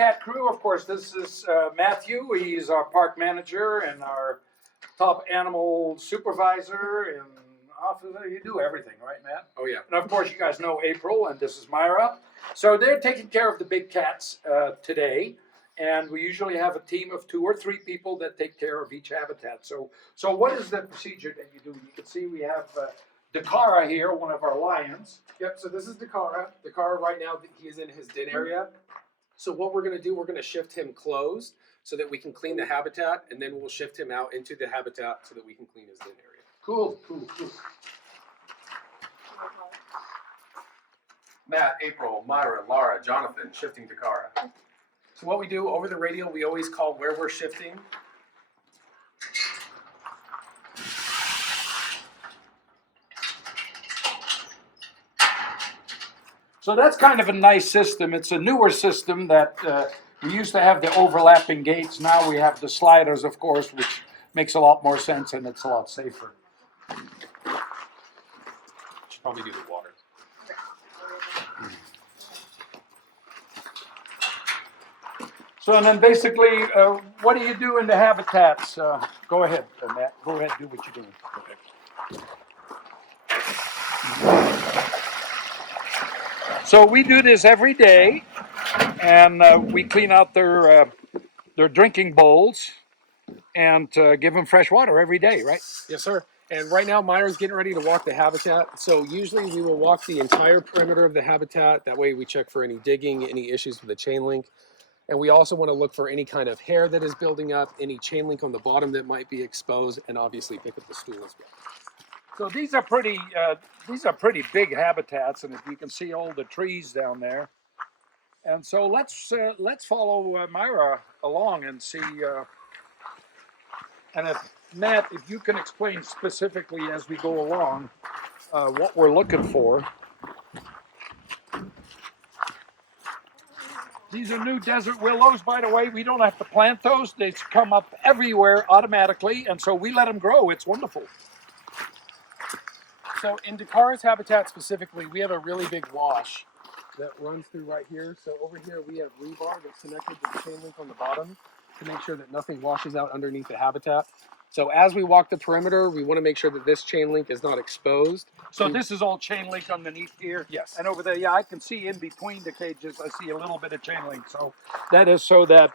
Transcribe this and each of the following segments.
Cat crew, of course, this is Matthew. He's our park manager and our top animal supervisor and officer. You do everything, right, Matt? Oh, yeah. And of course, you guys know April, and this is Myra. So they're taking care of the big cats today. And we usually have a team of 2 or 3 people that take care of each habitat. So what is the procedure that you do? You can see we have Dakara here, one of our lions. Yep, so this is Dakara. Dakara right now, he is in his den area. So what we're going to do, we're going to shift him closed so that we can clean the habitat, and then we'll shift him out into the habitat so that we can clean his den area. Cool. Matt, April, Myra, Laura, Jonathan, shifting Dakara. So what we do over the radio, we always call where we're shifting. So that's kind of a nice system. It's a newer system that we used to have the overlapping gates. Now we have the sliders, of course, which makes a lot more sense and it's a lot safer. Should probably do the water. So and then basically, what do you do in the habitats? Go ahead, Matt. Go ahead, do what you're doing. Okay. So we do this every day, and we clean out their drinking bowls and give them fresh water every day, right? Yes, sir. And right now, Myra's getting ready to walk the habitat. So usually we will walk the entire perimeter of the habitat. That way we check for any digging, any issues with the chain link. And we also want to look for any kind of hair that is building up, any chain link on the bottom that might be exposed, and obviously pick up the stool as well. So these are pretty big habitats, and if you can see all the trees down there. And so let's follow Myra along and see. And Matt, if you can explain specifically as we go along what we're looking for. These are new desert willows, by the way. We don't have to plant those. They come up everywhere automatically, and so we let them grow. It's wonderful. So in Dakara's habitat specifically, we have a really big wash that runs through right here. So over here we have rebar that's connected to the chain link on the bottom to make sure that nothing washes out underneath the habitat. So as we walk the perimeter, we want to make sure that this chain link is not exposed. So this is all chain link underneath here? Yes. And over there, yeah, I can see in between the cages, I see a little bit of chain link. So that is so that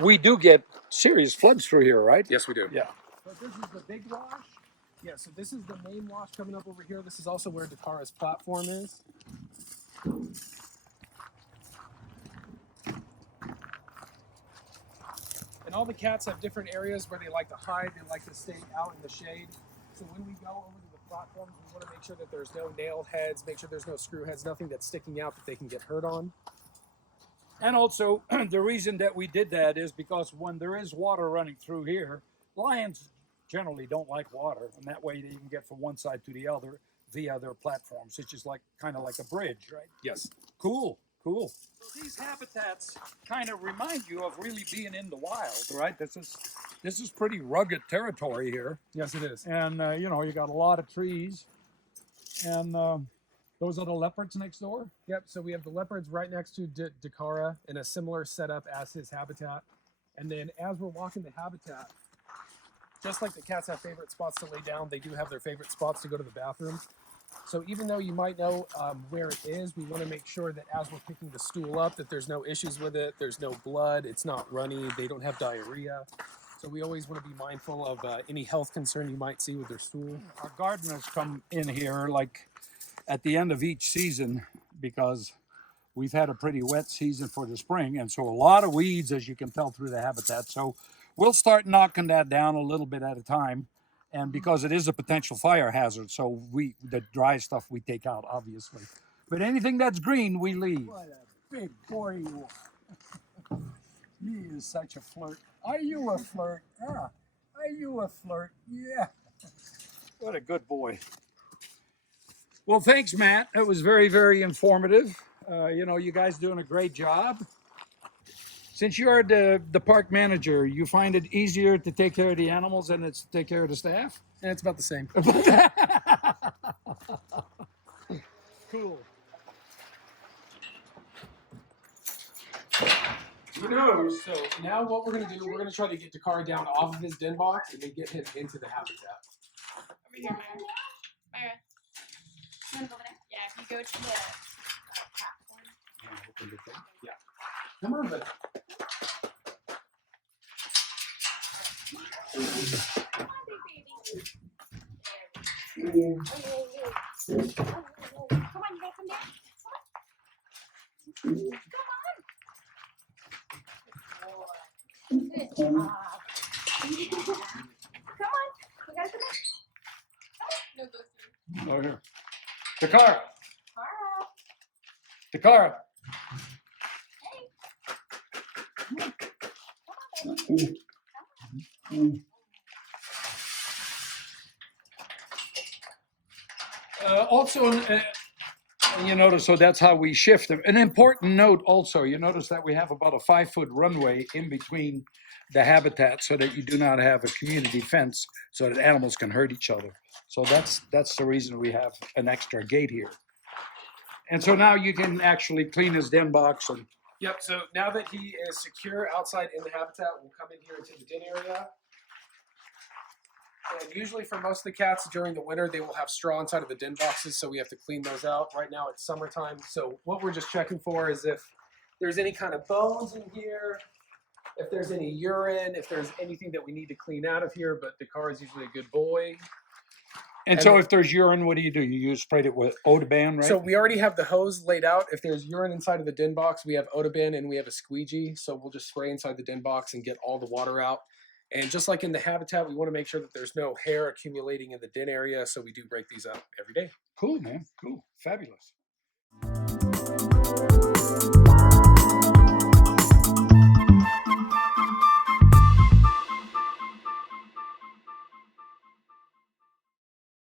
we do get serious floods through here, right? Yes, we do. Yeah. So this is the big wash. Yeah, so this is the main wash coming up over here. This is also where Dakara's platform is. And all the cats have different areas where they like to hide, they like to stay out in the shade. So when we go over to the platforms, we want to make sure that there's no nail heads, make sure there's no screw heads, nothing that's sticking out that they can get hurt on. And also, the reason that we did that is because when there is water running through here, lions generally don't like water, and that way they can get from one side to the other via their platforms, which is like kind of like a bridge, right? Yes. Cool. So these habitats kind of remind you of really being in the wild, right? This is pretty rugged territory here. Yes, it is. And you got a lot of trees, and those are the leopards next door. Yep. So we have the leopards right next to Dakara in a similar setup as his habitat. And then as we're walking the habitat, just like the cats have favorite spots to lay down, they do have their favorite spots to go to the bathroom. So even though you might know where it is, we want to make sure that as we're picking the stool up, that there's no issues with it, there's no blood, it's not runny, they don't have diarrhea. So we always want to be mindful of any health concern you might see with their stool. Our gardeners come in here like at the end of each season because we've had a pretty wet season for the spring, and so a lot of weeds, as you can tell through the habitat. So we'll start knocking that down a little bit at a time. And because it is a potential fire hazard, so the dry stuff we take out, obviously. But anything that's green, we leave. What a big boy you are. He is such a flirt. Are you a flirt? Ah, are you a flirt? Yeah. What a good boy. Well, thanks, Matt. It was very, very informative. You guys doing a great job. Since you are the park manager, you find it easier to take care of the animals than it's to take care of the staff? And it's about the same. Cool. knows. So now what we're gonna do, we're gonna try to get Dakar down off of his den box and then get him into the habitat. Over here, Myra. Myra. You wanna go over there? Yeah, if you go to the platform. Come on, buddy. Come on, big baby. Come on, you gotta come down. Come on. Good job. Come on. We gotta come in. No, go through. Oh, here. Dakar. Carl. Dakar. Hey. Come on, baby. Also, you notice, so that's how we shift them. An important note also, you notice that we have about a 5-foot runway in between the habitat so that you do not have a community fence so that animals can hurt each other. So that's the reason we have an extra gate here. And so now you can actually clean his den box and Yep, so now that he is secure outside in the habitat, we'll come in here into the den area. And usually for most of the cats during the winter, they will have straw inside of the den boxes, so we have to clean those out. Right now it's summertime, so what we're just checking for is if there's any kind of bones in here, if there's any urine, if there's anything that we need to clean out of here, but Dakar is usually a good boy. And so if there's urine, what do? You spray it with Odoban, right? So we already have the hose laid out. If there's urine inside of the den box, we have Odoban and we have a squeegee. So we'll just spray inside the den box and get all the water out. And just like in the habitat, we want to make sure that there's no hair accumulating in the den area. So we do break these up every day. Cool, man. Cool. Fabulous.